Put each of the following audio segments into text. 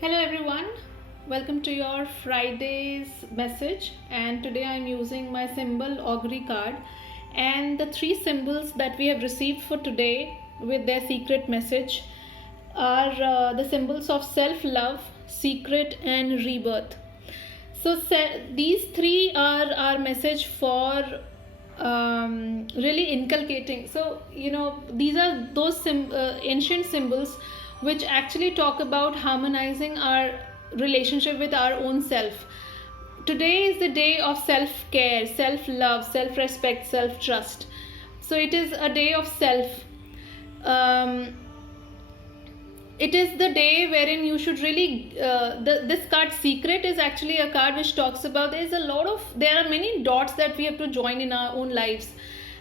Hello everyone, welcome to your Friday's message, and today I'm using my symbol augury card, and the three symbols that we have received for today with their secret message are the symbols of self-love, secret and rebirth. So these three are our message for really inculcating. So these are those ancient symbols which actually talk about harmonizing our relationship with our own self. Today is the day of self-care, self-love, self-respect, self-trust. So it is a day of self. It is the day wherein you should really this card secret is actually a card which talks about there are many dots that we have to join in our own lives,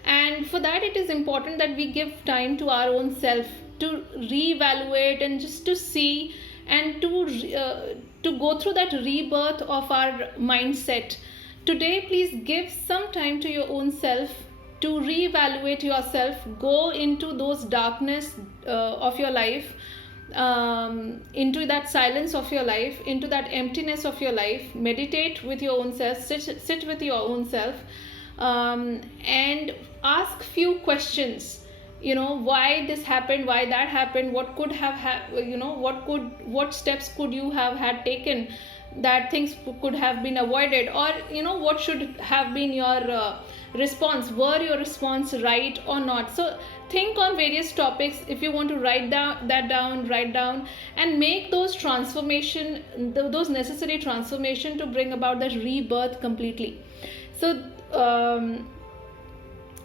and for that it is important that we give time to our own self to reevaluate and just to see and to go through that rebirth of our mindset. Today please give some time to your own self to reevaluate yourself, go into those darkness of your life, into that silence of your life, into that emptiness of your life. Meditate with your own self, sit with your own self, and ask few questions. Why this happened, why that happened, what could have what steps could you have had taken that things could have been avoided, or what should have been your response, were your response right or not. So think on various topics. If you want to write down and make those those necessary transformation to bring about that rebirth completely. So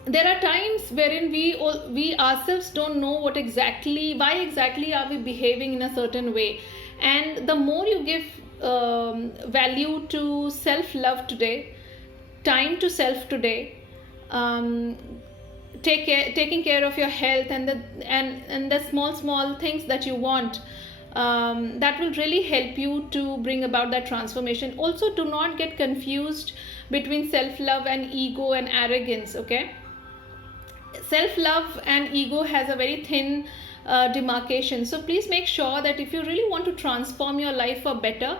there are times wherein we ourselves don't know why exactly are we behaving in a certain way, and the more you give value to self-love today, time to self today, taking care of your health and the small things that you want, that will really help you to bring about that transformation. Also, do not get confused between self-love and ego and arrogance. Okay, self-love and ego has a very thin demarcation. So please make sure that if you really want to transform your life for better,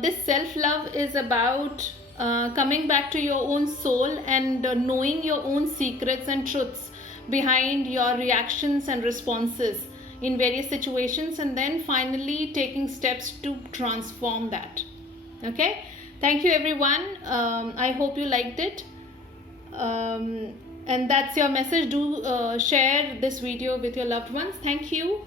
this self-love is about coming back to your own soul and knowing your own secrets and truths behind your reactions and responses in various situations, and then finally taking steps to transform that. Okay, thank you everyone. I hope you liked it. And that's your message. Do share this video with your loved ones. Thank you.